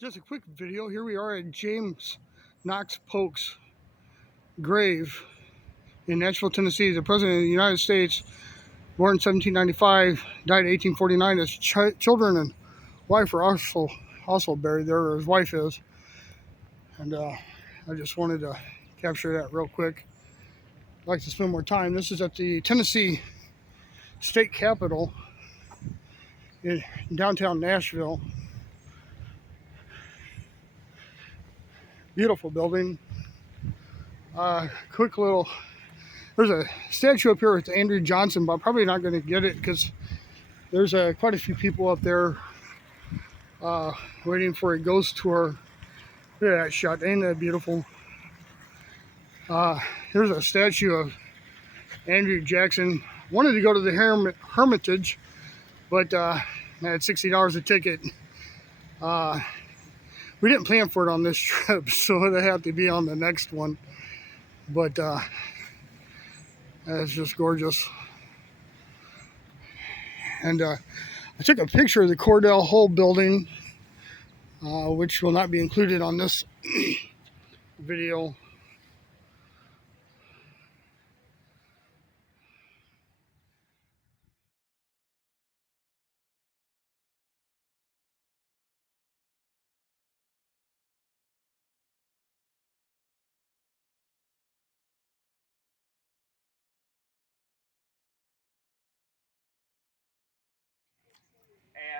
Just a quick video. Here we are at James Knox Polk's grave in Nashville, Tennessee. The President of the United States, born in 1795, died in 1849. His children and wife are also buried there, or his wife is. And I just wanted to capture that real quick. I'd like to spend more time. This is at the Tennessee State Capitol in downtown Nashville. Beautiful building. Quick little, there's a statue up here with Andrew Johnson, but I'm probably not going to get it because there's quite a few people up there waiting for a ghost tour. Look at that shot. Ain't that beautiful? Here's a statue of Andrew Jackson. Wanted to go to the Hermitage, but I had $60 a ticket. We didn't plan for it on this trip, so it'll have to be on the next one. But it's just gorgeous. And I took a picture of the Cordell Hull building, which will not be included on this video.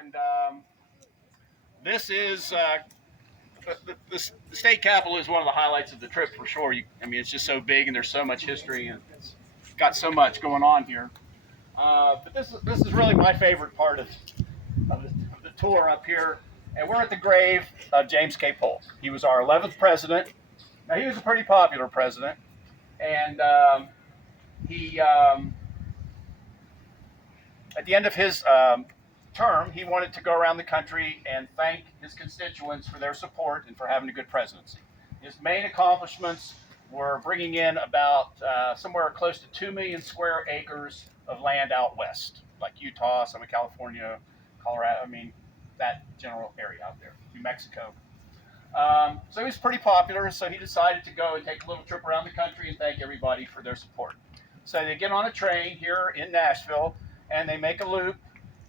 And this is the state capitol is one of the highlights of the trip for sure. I mean, it's just so big and there's so much history and it's got so much going on here. But this is really my favorite part of the tour up here. And we're at the grave of James K. Polk. He was our 11th president. Now, he was a pretty popular president. And he, at the end of his term, he wanted to go around the country and thank his constituents for their support and for having a good presidency. His main accomplishments were bringing in about somewhere close to 2 million square acres of land out west, like Utah, some of California, Colorado, I mean, that general area out there, New Mexico. So he was pretty popular, so he decided to go and take a little trip around the country and thank everybody for their support. So they get on a train here in Nashville, and they make a loop,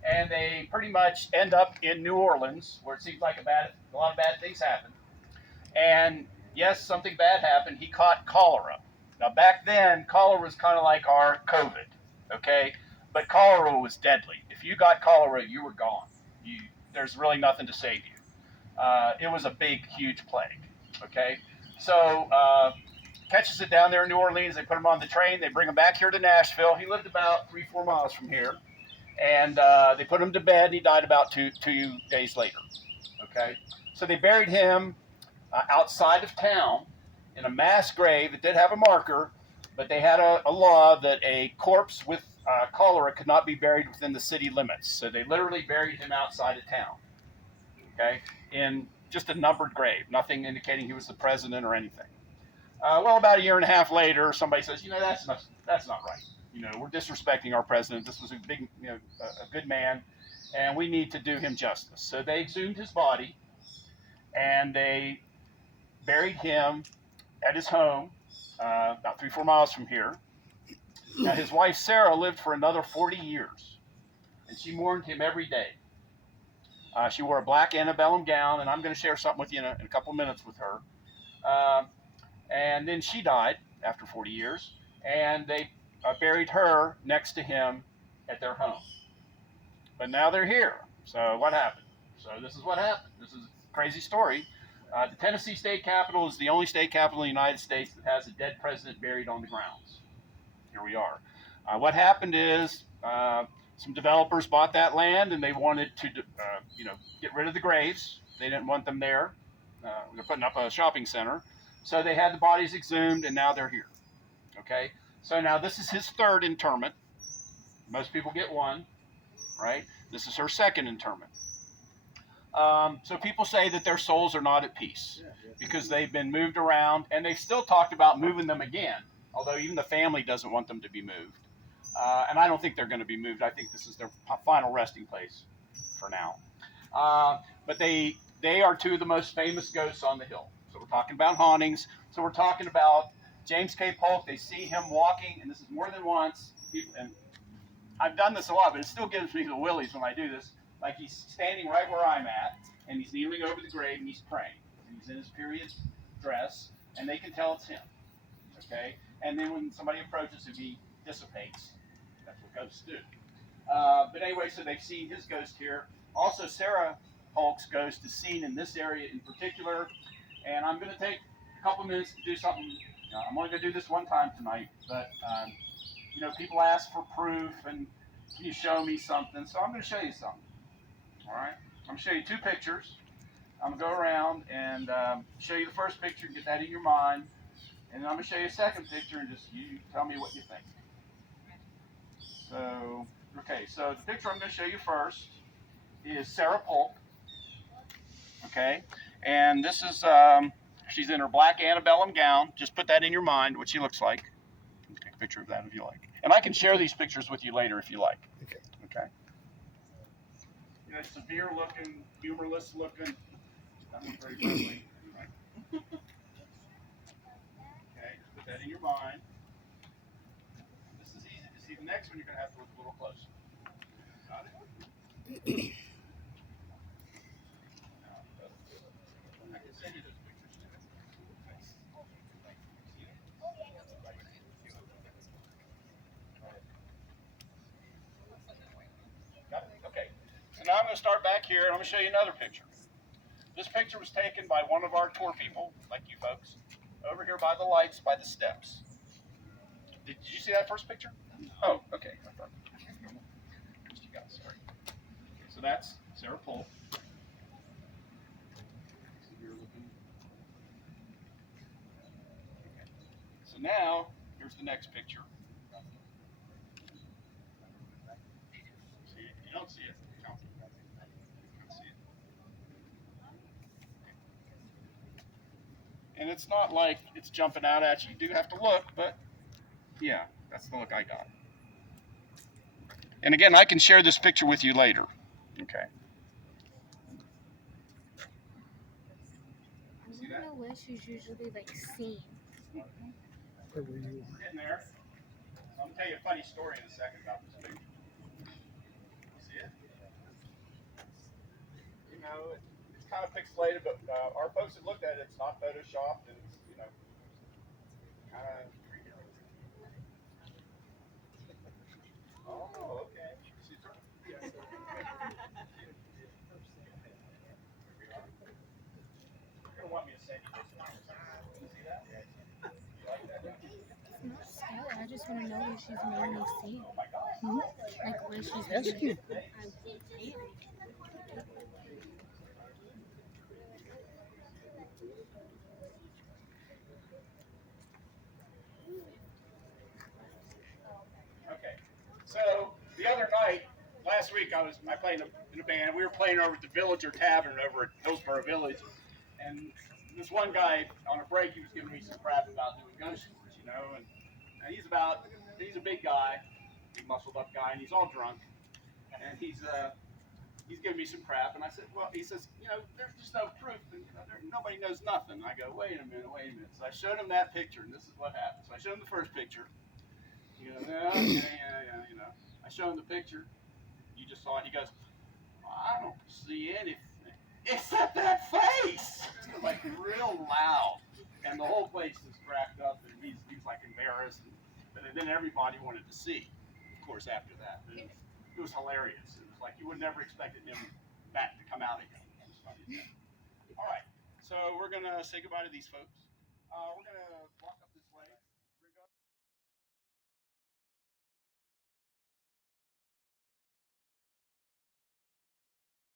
and they pretty much end up in New Orleans, where it seems like a lot of bad things happen. And yes, something bad happened. He caught cholera. Now, back then, cholera was kind of like our COVID, okay? But cholera was deadly. If you got cholera, you were gone. There's really nothing to save you. It was a big, huge plague, okay? So catches it down there in New Orleans. They put him on the train. They bring him back here to Nashville. He lived about 3-4 miles from here. And they put him to bed, and he died about two days later, okay? So they buried him outside of town in a mass grave. It did have a marker, but they had a law that a corpse with cholera could not be buried within the city limits. So they literally buried him outside of town, okay, in just a numbered grave, nothing indicating he was the president or anything. Well, about a year and a half later, somebody says, that's not right. We're disrespecting our president. This was a big, a good man, and we need to do him justice. So they exhumed his body, and they buried him at his home, about 3-4 miles from here. Now, his wife, Sarah, lived for another 40 years, and she mourned him every day. She wore a black antebellum gown, and I'm going to share something with you in a couple minutes with her. And then she died after 40 years, and they buried her next to him at their home. But now they're here. So what happened? So this is what happened. This is a crazy story. The Tennessee State Capitol is the only state capitol in the United States that has a dead president buried on the grounds. Here we are. What happened is some developers bought that land, and they wanted to, get rid of the graves. They didn't want them there. They're putting up a shopping center. So they had the bodies exhumed, and now they're here. Okay? So now this is his third interment. Most people get one, right? This is her second interment. So people say that their souls are not at peace because they've been moved around, and they've still talked about moving them again, although even the family doesn't want them to be moved. And I don't think they're going to be moved. I think this is their final resting place for now. But they They are two of the most famous ghosts on the hill. So we're talking about hauntings. So we're talking about James K. Polk. They see him walking, and this is more than once. And I've done this a lot, but it still gives me the willies when I do this. Like he's standing right where I'm at, and he's kneeling over the grave, and he's praying. And he's in his period dress, and they can tell it's him. Okay? And then when somebody approaches him, he dissipates. That's what ghosts do. But anyway, so they've seen his ghost here. Also, Sarah Polk's ghost is seen in this area in particular. And I'm going to take a couple minutes to do something. I'm only going to do this one time tonight, but people ask for proof and can you show me something? So I'm going to show you something. All right, I'm going to show you two pictures. I'm going to go around and show you the first picture and get that in your mind, and then I'm going to show you a second picture and just you tell me what you think. So, okay, so the picture I'm going to show you first is Sarah Polk. Okay, and this is she's in her black antebellum gown. Just put that in your mind, what she looks like. Take a picture of that if you like. And I can share these pictures with you later if you like. Okay. Severe looking, humorless looking. Nothing very friendly. Okay, just put that in your mind. This is easy to see. The next one you're going to have to look a little closer. Got it? I can send you those pictures too. Got it? Okay. So now I'm going to start back here and I'm going to show you another picture. This picture was taken by one of our tour people, like you folks, over here by the lights, by the steps. Did you see that first picture? Oh, okay. I thought. You guys, sorry. So that's Sarah Polk. So now, here's the next picture. See it? You don't see it. You don't see it. And it's not like it's jumping out at you. You do have to look, but yeah, that's the look I got. And again, I can share this picture with you later. Okay. I want to know where she's usually seen. Getting there. I'm going to tell you a funny story in a second about this picture. See it? It's kind of pixelated, but our folks have looked at it. It's not photoshopped, and it's, kind of. Oh, okay. Yes. You're going to want me to send you this one. You see that? You like that? It's not scary. I just want to know where she's mainly seen. Oh, my God. Where she's That's mainly cute. Okay, so the other night, last week, I played in a band. We were playing over at the Villager Tavern over at Hillsborough Village, and this one guy on a break, he was giving me some crap about doing ghost tours, and he's a big guy, big muscled up guy, and he's all drunk, and he's giving me some crap, and I said, well, he says, there's just no proof, and nobody knows nothing. I go, wait a minute. So I showed him that picture, and this is what happened. So I showed him the first picture. He goes, yeah. I show him the picture. You just saw it. He goes, I don't see anything except that face. Like real loud, and the whole place is cracked up, and he's embarrassed. But then everybody wanted to see, of course, after that. But it was hilarious. It was like you would never expected him back to come out again. It was funny. All right, so we're gonna say goodbye to these folks. We're gonna